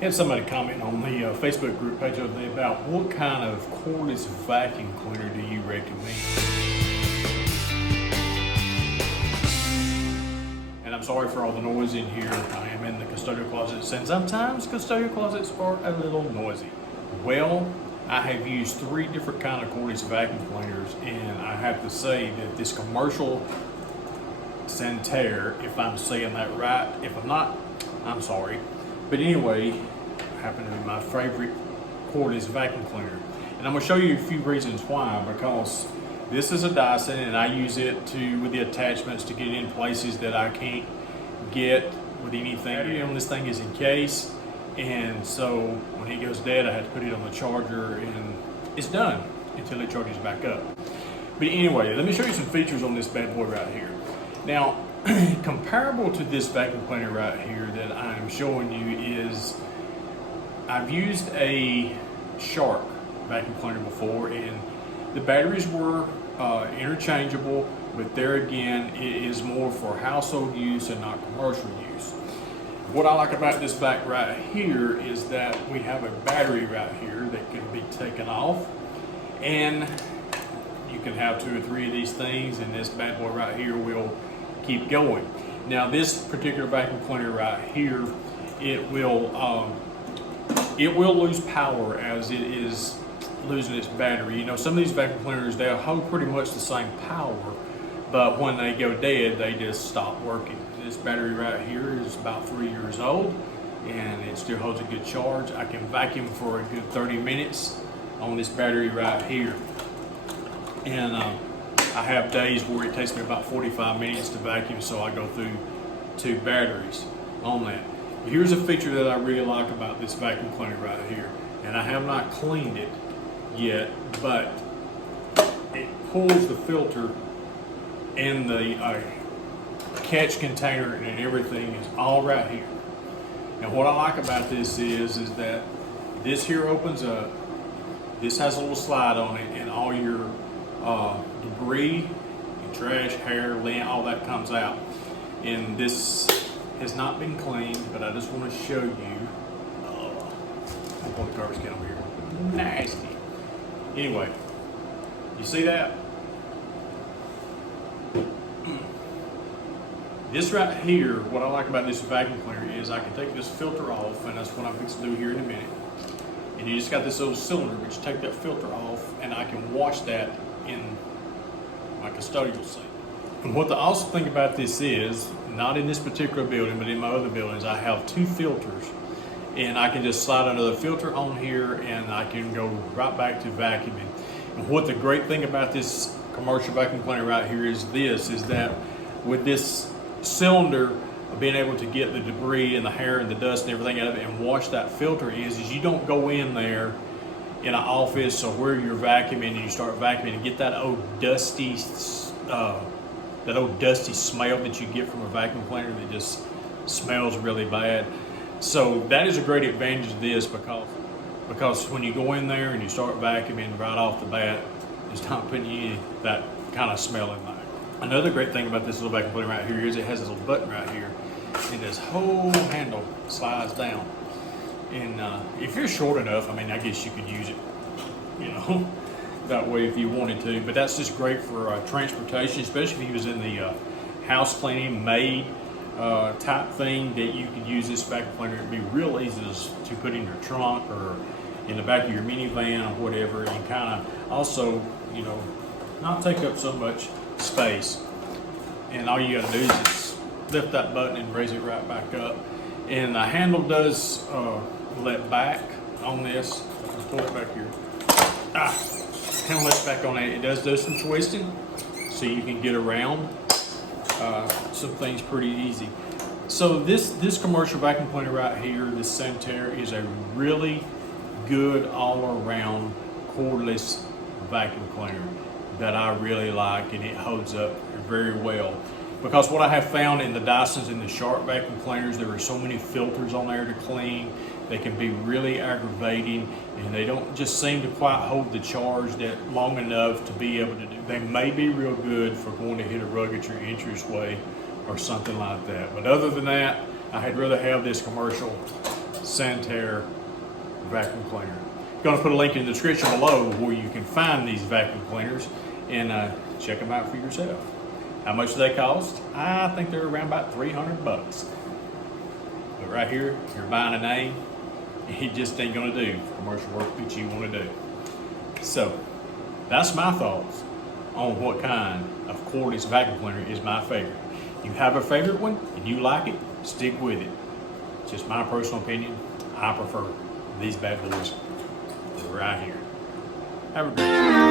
Had somebody comment on the Facebook group page the other day about what kind of cordless vacuum cleaner do you recommend? And I'm sorry for all the noise in here. I am in the custodial closet, and sometimes custodial closets are a little noisy. Well, I have used 3 different kind of cordless vacuum cleaners, and I have to say that this commercial Sanitaire, if I'm saying that right, if I'm not, I'm sorry. But anyway, happened to be my favorite cordless vacuum cleaner. And I'm gonna show you a few reasons why, because this is a Dyson and I use it with the attachments to get in places that I can't get with anything. Battery on this thing is in case, and so when it goes dead, I have to put it on the charger and it's done until it charges back up. But anyway, let me show you some features on this bad boy right here. Now, comparable to this vacuum cleaner right here that I'm showing you is, I've used a Shark vacuum cleaner before, and the batteries were interchangeable, but there again, it is more for household use and not commercial use. What I like about this vac right here is that we have a battery right here that can be taken off, and you can have 2 or 3 of these things, and this bad boy right here will keep going. Now this particular vacuum cleaner right here, it will lose power as it is losing its battery. You know, some of these vacuum cleaners, they'll hold pretty much the same power, but when they go dead, they just stop working. This battery right here is about 3 years old, and it still holds a good charge. I can vacuum for a good 30 minutes on this battery right here. And I have days where it takes me about 45 minutes to vacuum, so I go through 2 batteries on that. Here's a feature that I really like about this vacuum cleaner right here, and I have not cleaned it yet, but it pulls the filter and the catch container and everything is all right here. And what I like about this is that this here opens up, this has a little slide on it, and all your debris, your trash, hair, lint, all that comes out. And this has not been cleaned, but I just want to show you. I'll pull the garbage can over here. Nasty. Anyway, you see that? This right here, what I like about this vacuum cleaner is I can take this filter off, and that's what I'm fixing to do here in a minute. And you just got this little cylinder, which you take that filter off, and I can wash that in my custodial sink. And what the awesome thing about this is, not in this particular building, but in my other buildings, I have 2 filters, and I can just slide another filter on here, and I can go right back to vacuuming. And what the great thing about this commercial vacuum cleaner right here is that with this cylinder, being able to get the debris and the hair and the dust and everything out of it and wash that filter is you don't go in there in an office or where you're vacuuming and you start vacuuming and get that old dusty smell that you get from a vacuum cleaner that just smells really bad. So that is a great advantage of this because when you go in there and you start vacuuming right off the bat, it's not putting you that kind of smell in there. Another great thing about this little vacuum cleaner right here is it has this little button right here, and this whole handle slides down. And if you're short enough, I mean, I guess you could use it, you know, that way if you wanted to. But that's just great for transportation, especially if you was in the house cleaning, maid type thing, that you could use this vacuum cleaner. It'd be real easy to put in your trunk or in the back of your minivan or whatever, and kind of also, you know, not take up so much space. And all you gotta do is just lift that button and raise it right back up. And the handle does let back on this. I'll pull it back here. Handle lets back on it. It does do some twisting, so you can get around some things pretty easy. So this commercial vacuum cleaner right here, this Sanitaire, is a really good all-around cordless vacuum cleaner that I really like, and it holds up very well. Because what I have found in the Dysons and the Shark vacuum cleaners, there are so many filters on there to clean. They can be really aggravating, and they don't just seem to quite hold the charge that long enough to be able to do. They may be real good for going to hit a rug at your entranceway or something like that. But other than that, I'd rather have this commercial Sanitaire vacuum cleaner. Going to put a link in the description below where you can find these vacuum cleaners and check them out for yourself. How much do they cost? I think they're around about 300 bucks. But right here, you're buying a name, it just ain't gonna do for commercial work that you wanna do. So, that's my thoughts on what kind of cordless vacuum cleaner is my favorite. You have a favorite one and you like it, stick with it. It's just my personal opinion. I prefer these bad boys right here. Have a great day.